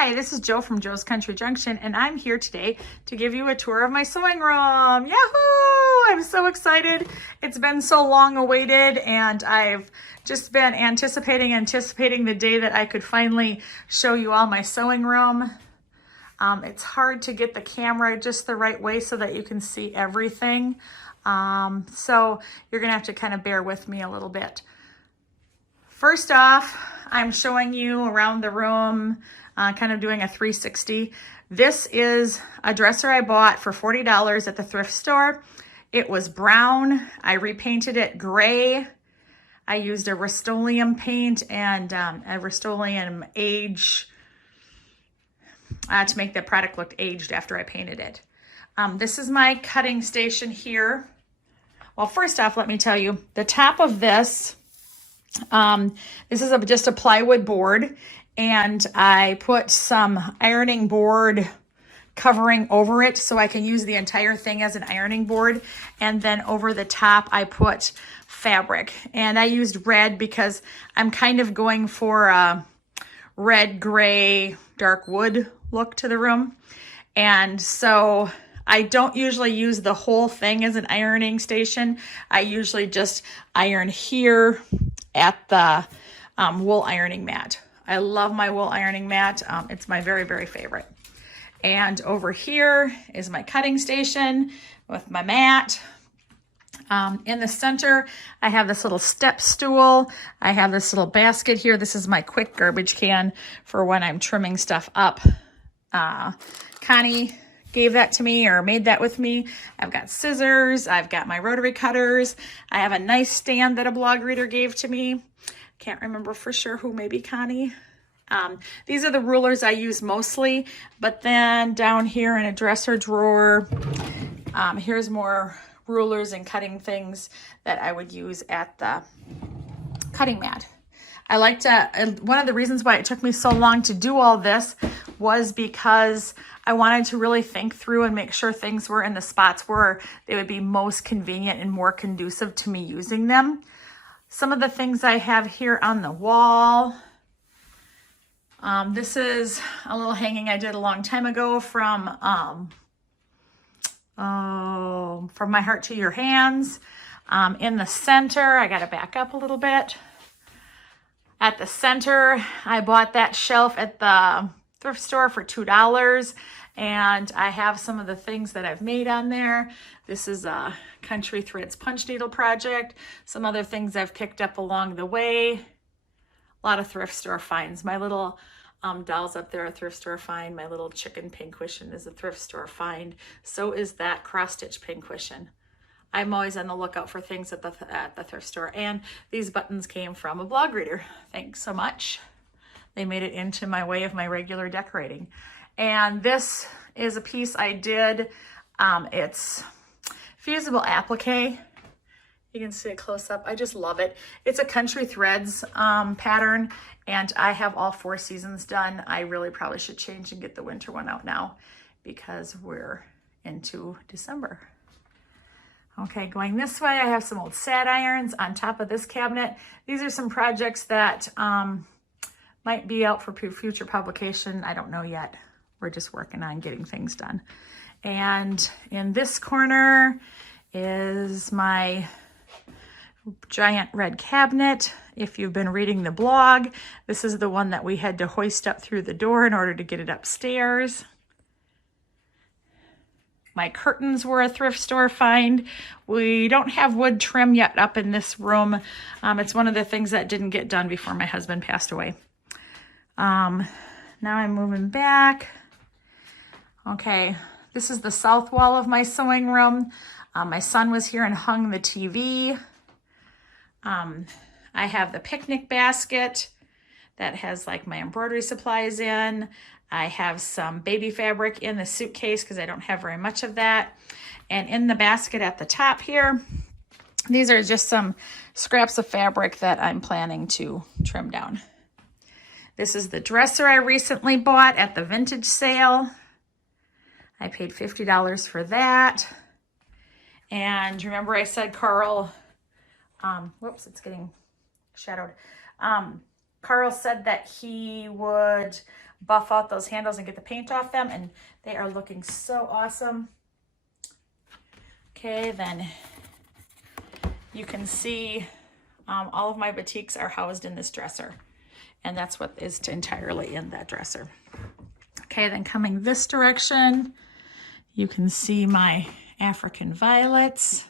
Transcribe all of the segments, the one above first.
Hi, this is Joe from Joe's Country Junction, and I'm here today to give you a tour of my sewing room. Yahoo! I'm so excited. It's been so long awaited, and I've just been anticipating the day that I could finally show you all my sewing room. It's hard to get the camera just the right way so that you can see everything. So you're gonna have to kind of bear with me a little bit. First off, I'm showing you around the room, kind of doing a 360. This is a dresser I bought for $40 at the thrift store. It was brown. I repainted it gray. I used a Rust-Oleum paint and a Rust-Oleum age to make the product look aged after I painted it. This is my cutting station here. Well, first off, let me tell you, the top of this, this is just a plywood board, and I put some ironing board covering over it so I can use the entire thing as an ironing board. And then over the top, I put fabric, and I used red because I'm kind of going for a red, gray, dark wood look to the room. And so I don't usually use the whole thing as an ironing station. I usually just iron here at the wool ironing mat. I love my wool ironing mat. It's my very, very favorite. And over here is my cutting station with my mat. In the center, I have this little step stool. I have this little basket here. This is my quick garbage can for when I'm trimming stuff up. Connie gave that to me or made that with me. I've got scissors. I've got my rotary cutters. I have a nice stand that a blog reader gave to me. Can't remember for sure who, maybe Connie. These are the rulers I use mostly, but then down here in a dresser drawer, here's more rulers and cutting things that I would use at the cutting mat. I like to, one of the reasons why it took me so long to do all this was because I wanted to really think through and make sure things were in the spots where they would be most convenient and more conducive to me using them. Some of the things I have here on the wall, this is a little hanging I did a long time ago from My Heart to Your Hands. In the center, I got to back up a little bit. At the center, I bought that shelf at the thrift store for $2, and I have some of the things that I've made on there. This is a Country Threads punch needle project. Some other things I've picked up along the way. A lot of thrift store finds. My little dolls up there are a thrift store find. My little chicken pincushion is a thrift store find. So is that cross-stitch pincushion. I'm always on the lookout for things at the thrift store. And these buttons came from a blog reader. Thanks so much. They made it into my way of my regular decorating. And this is a piece I did. It's fusible applique. You can see it close up. I just love it. It's a Country Threads pattern, and I have all 4 seasons done. I really probably should change and get the winter one out now because we're into December. Okay, going this way, I have some old sad irons on top of this cabinet. These are some projects that might be out for future publication. I don't know yet. We're just working on getting things done. And in this corner is my giant red cabinet. If you've been reading the blog, this is the one that we had to hoist up through the door in order to get it upstairs. My curtains were a thrift store find. We don't have wood trim yet up in this room. It's one of the things that didn't get done before my husband passed away. Now I'm moving back. Okay, this is the south wall of my sewing room. My son was here and hung the TV. I have the picnic basket that has like my embroidery supplies in. I have some baby fabric in the suitcase because I don't have very much of that. And in the basket at the top here, these are just some scraps of fabric that I'm planning to trim down. This is the dresser I recently bought at the vintage sale. I paid $50 for that. And remember I said Carl, whoops, it's getting shadowed. Carl said that he would buff out those handles and get the paint off them, and they are looking so awesome. Okay, then you can see all of my batiks are housed in this dresser, and that's what is entirely in that dresser. Okay, then coming this direction, you can see my African violets.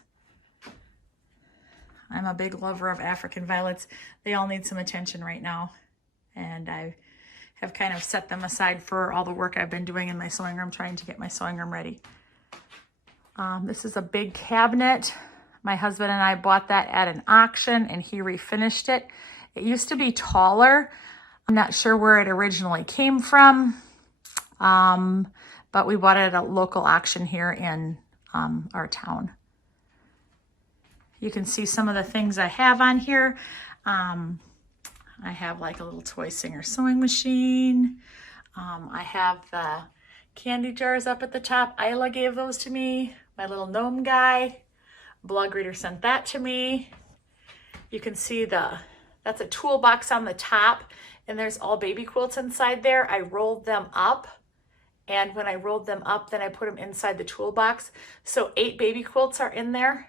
I'm a big lover of African violets. They all need some attention right now, and I have kind of set them aside for all the work I've been doing in my sewing room, trying to get my sewing room ready. This is a big cabinet. My husband and I bought that at an auction, and he refinished it. It used to be taller. I'm not sure where it originally came from, but we bought it at a local auction here in our town. You can see some of the things I have on here. I have like a little toy Singer sewing machine. I have the candy jars up at the top. Isla gave those to me. My little gnome guy. Blog Reader sent that to me. You can see that's a toolbox on the top, and there's all baby quilts inside there. I rolled them up, and when I rolled them up, then I put them inside the toolbox. So 8 baby quilts are in there.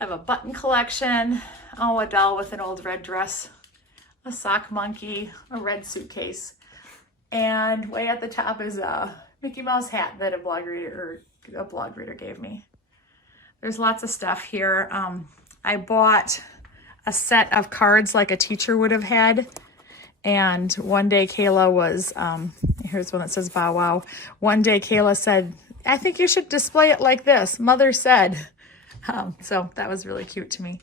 I have a button collection. Oh, a doll with an old red dress, a sock monkey, a red suitcase, and way at the top is a Mickey Mouse hat that a blog reader gave me. There's lots of stuff here. I bought a set of cards like a teacher would have had, and one day Kayla was, here's one that says bow wow. One day Kayla said, I think you should display it like this. Mother said. So that was really cute to me.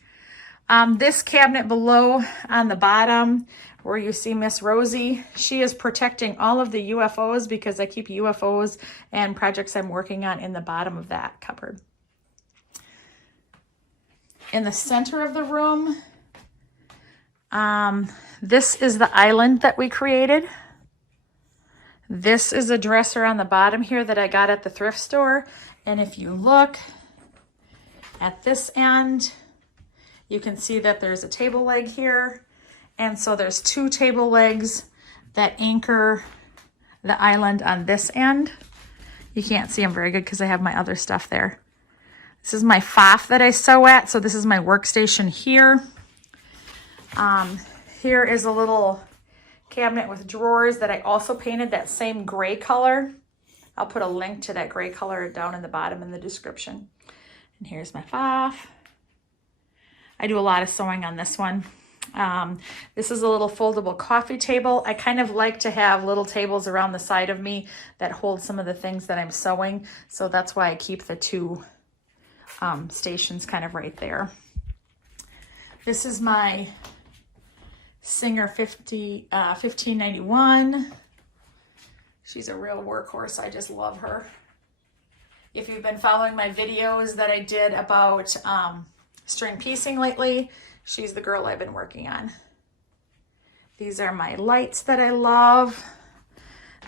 This cabinet below on the bottom where you see Miss Rosie, she is protecting all of the UFOs because I keep UFOs and projects I'm working on in the bottom of that cupboard. In the center of the room, this is the island that we created. This is a dresser on the bottom here that I got at the thrift store. And if you look at this end, you can see that there's a table leg here. And so there's 2 table legs that anchor the island on this end. You can't see them very good because I have my other stuff there. This is my FOF that I sew at. So this is my workstation here. Here is a little cabinet with drawers that I also painted that same gray color. I'll put a link to that gray color down in the bottom in the description. And here's my FOF. I do a lot of sewing on this one. This is a little foldable coffee table. I kind of like to have little tables around the side of me that hold some of the things that I'm sewing. So that's why I keep the 2 stations kind of right there. This is my Singer 1591. She's a real workhorse. I just love her. If you've been following my videos that I did about string piecing lately, she's the girl I've been working on. These are my lights that I love,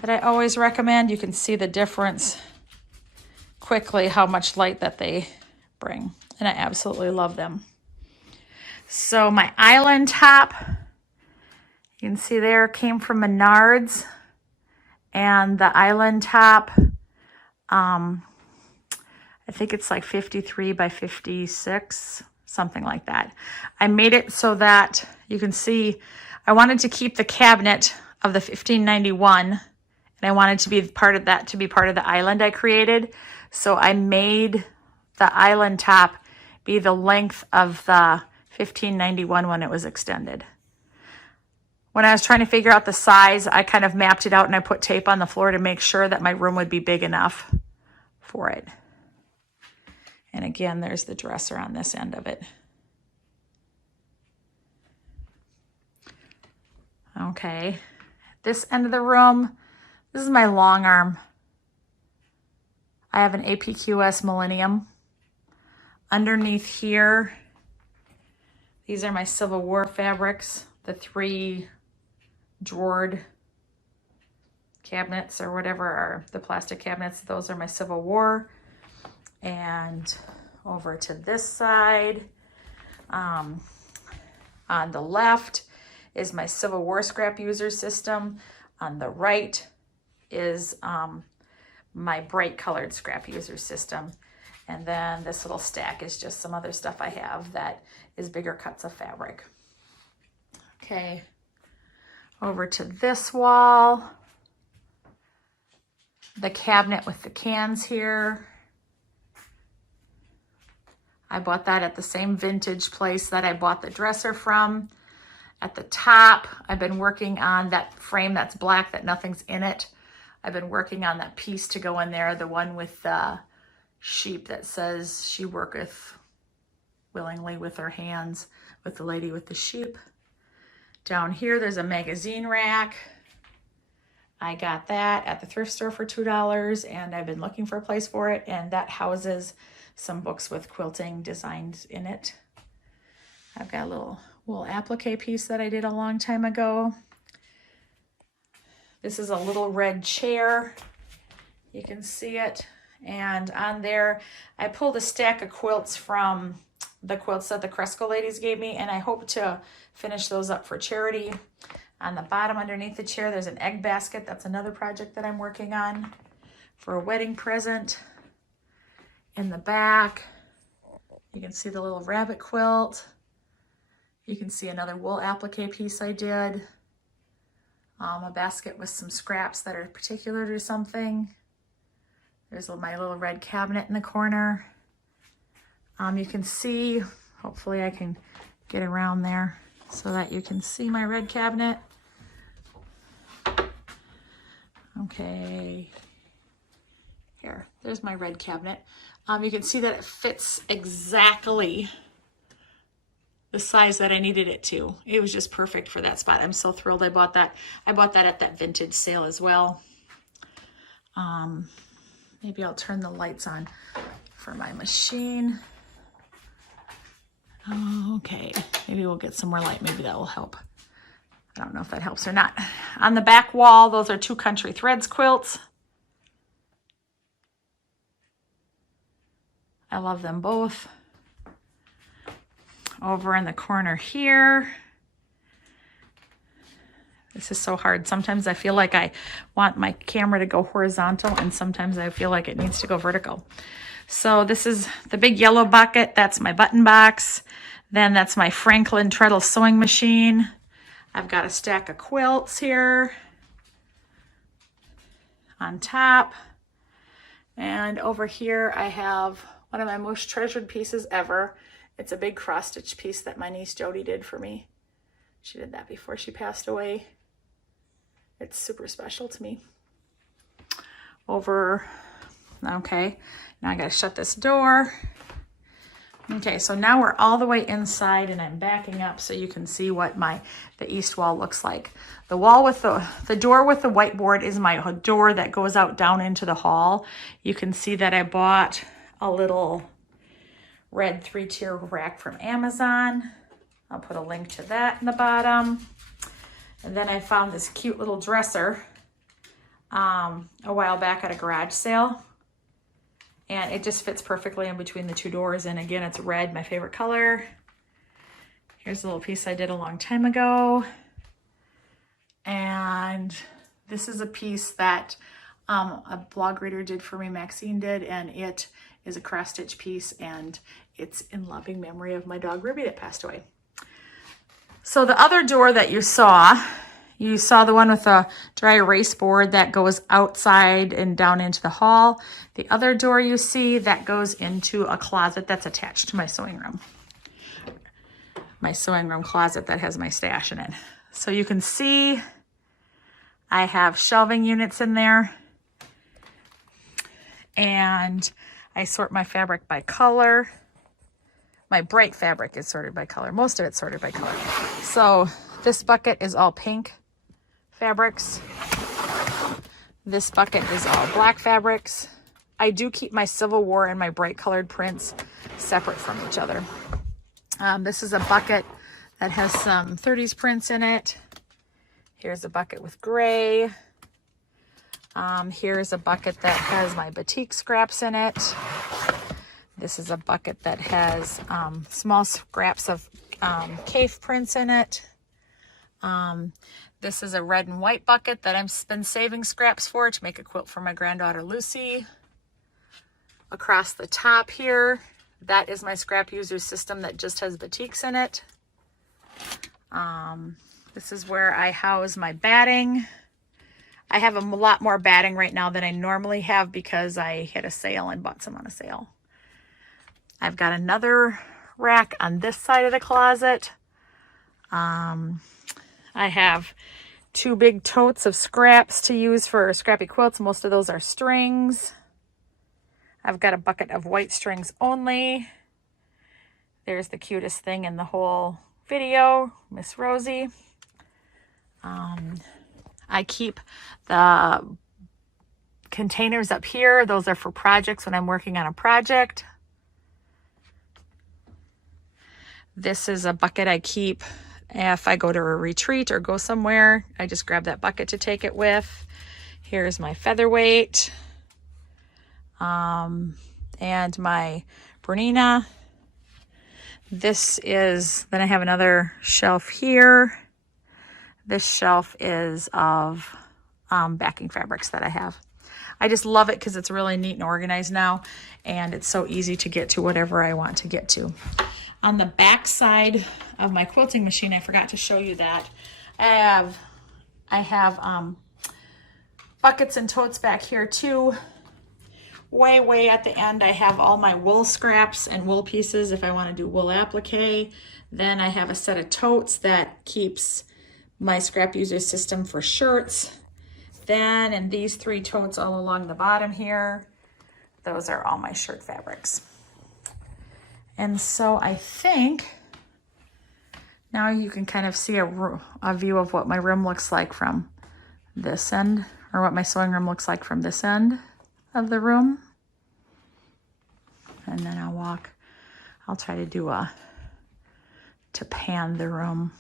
that I always recommend. You can see the difference quickly, how much light that they bring, and I absolutely love them. So my island top, you can see there, came from Menards, and the island top, I think it's like 53 by 56, something like that. I made it so that you can see, I wanted to keep the cabinet of the 1591, and I wanted to be part of that, to be part of the island I created. So I made the island top be the length of the 1591 when it was extended. When I was trying to figure out the size, I kind of mapped it out and I put tape on the floor to make sure that my room would be big enough for it. And again, there's the dresser on this end of it. Okay, this end of the room, this is my long arm. I have an APQS Millennium. Underneath here, these are my Civil War fabrics, the 3 drawered cabinets or whatever, are the plastic cabinets. Those are my Civil War. And over to this side, on the left is my Civil War scrap user system. On the right is my bright colored scrap user system. And then this little stack is just some other stuff I have that is bigger cuts of fabric. Okay, over to this wall. The cabinet with the cans here. I bought that at the same vintage place that I bought the dresser from. At the top, I've been working on that frame that's black, that nothing's in it. I've been working on that piece to go in there, the one with the sheep that says she worketh willingly with her hands, with the lady with the sheep. Down here, there's a magazine rack. I got that at the thrift store for $2, and I've been looking for a place for it, and that houses some books with quilting designs in it. I've got a little wool applique piece that I did a long time ago. This is a little red chair. You can see it. And on there, I pulled a stack of quilts from the quilts that the Cresco ladies gave me, and I hope to finish those up for charity. On the bottom underneath the chair, there's an egg basket. That's another project that I'm working on for a wedding present. In the back, you can see the little rabbit quilt. You can see another wool applique piece I did. A basket with some scraps that are particular to something. There's my little red cabinet in the corner. You can see, hopefully I can get around there so that you can see my red cabinet. Okay, here, there's my red cabinet. You can see that it fits exactly the size that I needed it to. It was just perfect for that spot. I'm so thrilled I bought that. I bought that at that vintage sale as well. Maybe I'll turn the lights on for my machine. Okay, maybe we'll get some more light. Maybe that will help. I don't know if that helps or not. On the back wall, those are 2 Country Threads quilts. I love them both. Over in the corner here. This is so hard. Sometimes I feel like I want my camera to go horizontal, and sometimes I feel like it needs to go vertical. So this is the big yellow bucket. That's my button box. Then that's my Franklin treadle sewing machine. I've got a stack of quilts here on top. And over here I have one of my most treasured pieces ever. It's a big cross-stitch piece that my niece Jody did for me. She did that before she passed away. It's super special to me. Okay, now I gotta shut this door. Okay, so now we're all the way inside, and I'm backing up so you can see what the east wall looks like. The wall with the door with the whiteboard is my door that goes out down into the hall. You can see that I bought a little red 3-tier rack from Amazon. I'll put a link to that in the bottom. And then I found this cute little dresser a while back at a garage sale. And it just fits perfectly in between the 2 doors. And again, it's red, my favorite color. Here's a little piece I did a long time ago. And this is a piece that a blog reader did for me, Maxine did, and it is a cross-stitch piece, and it's in loving memory of my dog Ruby that passed away. So the other door that you saw the one with a dry erase board that goes outside and down into the hall. The other door you see, that goes into a closet that's attached to my sewing room. My sewing room closet that has my stash in it. So you can see I have shelving units in there. And I sort my fabric by color. My bright fabric is sorted by color. Most of it's sorted by color. So this bucket is all pink fabrics. This bucket is all black fabrics. I do keep my Civil War and my bright colored prints separate from each other. This is a bucket that has some 30s prints in it. Here's a bucket with gray. Here's a bucket that has my batik scraps in it. This is a bucket that has small scraps of cave prints in it. This is a red and white bucket that I've been saving scraps for to make a quilt for my granddaughter Lucy. Across the top here, that is my scrap user system that just has batiks in it. This is where I house my batting. I have a lot more batting right now than I normally have because I hit a sale and bought some on a sale. I've got another rack on this side of the closet. I have 2 big totes of scraps to use for scrappy quilts. Most of those are strings. I've got a bucket of white strings only. There's the cutest thing in the whole video, Miss Rosie. I keep the containers up here. Those are for projects when I'm working on a project. This is a bucket I keep if I go to a retreat or go somewhere. I just grab that bucket to take it with. Here's my featherweight and my Bernina. Then I have another shelf here. This shelf is of backing fabrics that I have. I just love it because it's really neat and organized now, and it's so easy to get to whatever I want to get to. On the back side of my quilting machine, I forgot to show you that. I have buckets and totes back here too. Way at the end, I have all my wool scraps and wool pieces if I want to do wool applique. Then I have a set of totes that keeps my scrap user system for shirts. Then in these 3 totes all along the bottom here, those are all my shirt fabrics. And so I think now you can kind of see a view of what my room looks like from this end, or what my sewing room looks like from this end of the room. And then I'll try to do to pan the room.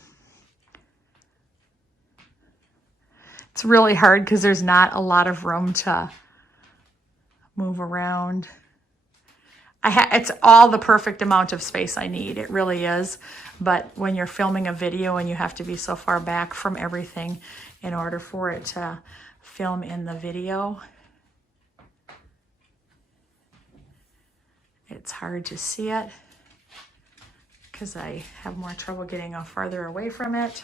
It's really hard because there's not a lot of room to move around. It's all the perfect amount of space I need. It really is. But when you're filming a video and you have to be so far back from everything in order for it to film in the video, it's hard to see it because I have more trouble getting farther away from it.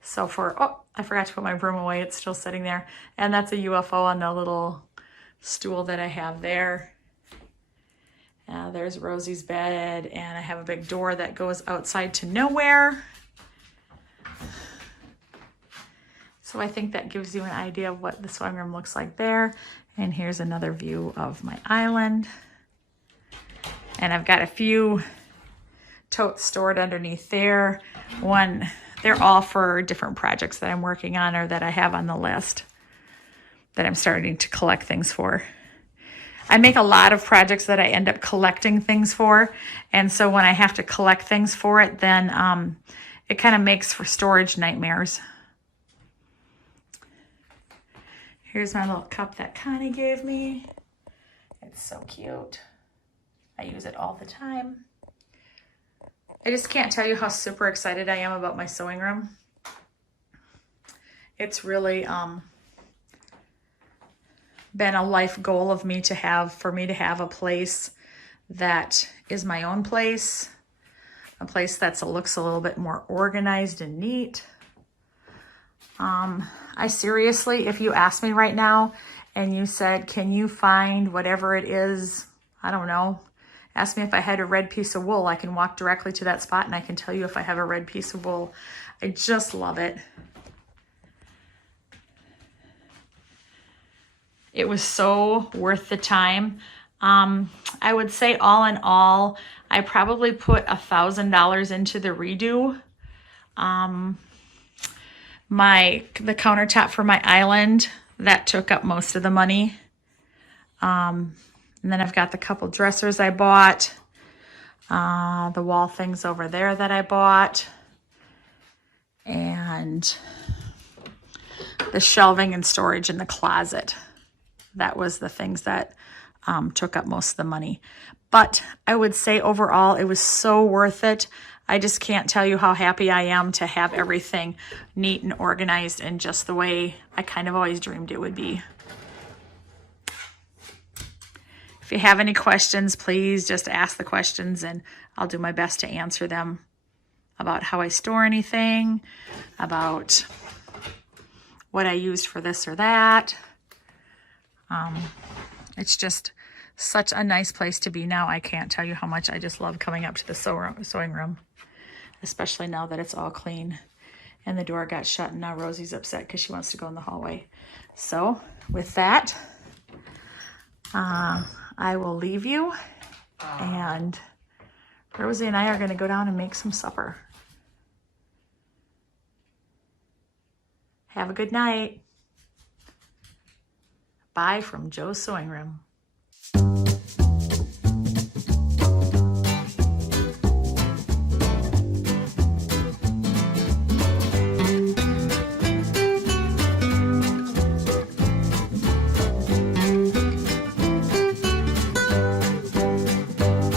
So I forgot to put my broom away. It's still sitting there. And that's a UFO on the little stool that I have there. There's Rosie's bed, and I have a big door that goes outside to nowhere. So I think that gives you an idea of what the sewing room looks like there. And here's another view of my island. And I've got a few totes stored underneath there. They're all for different projects that I'm working on or that I have on the list that I'm starting to collect things for. I make a lot of projects that I end up collecting things for. And so when I have to collect things for it, then it kind of makes for storage nightmares. Here's my little cup that Connie gave me. It's so cute. I use it all the time. I just can't tell you how super excited I am about my sewing room. It's really been a life goal of me for me to have a place that is my own place, a place that looks a little bit more organized and neat. I seriously, if you asked me right now and you said, can you find whatever it is, I don't know, ask me if I had a red piece of wool, I can walk directly to that spot and I can tell you if I have a red piece of wool. I just love it. It was so worth the time. I would say all in all, I probably put $1,000 into the redo. The countertop for my island, that took up most of the money. And then I've got the couple dressers I bought, the wall things over there that I bought, and the shelving and storage in the closet. That was the things that took up most of the money. But I would say overall, it was so worth it. I just can't tell you how happy I am to have everything neat and organized and just the way I kind of always dreamed it would be. If you have any questions, please just ask the questions and I'll do my best to answer them about how I store anything, about what I used for this or that. It's just such a nice place to be now. I can't tell you how much I just love coming up to the sewing room, especially now that it's all clean and the door got shut and now Rosie's upset because she wants to go in the hallway. So with that, I will leave you, and Rosie and I are going to go down and make some supper. Have a good night. Bye from Joe's Sewing Room.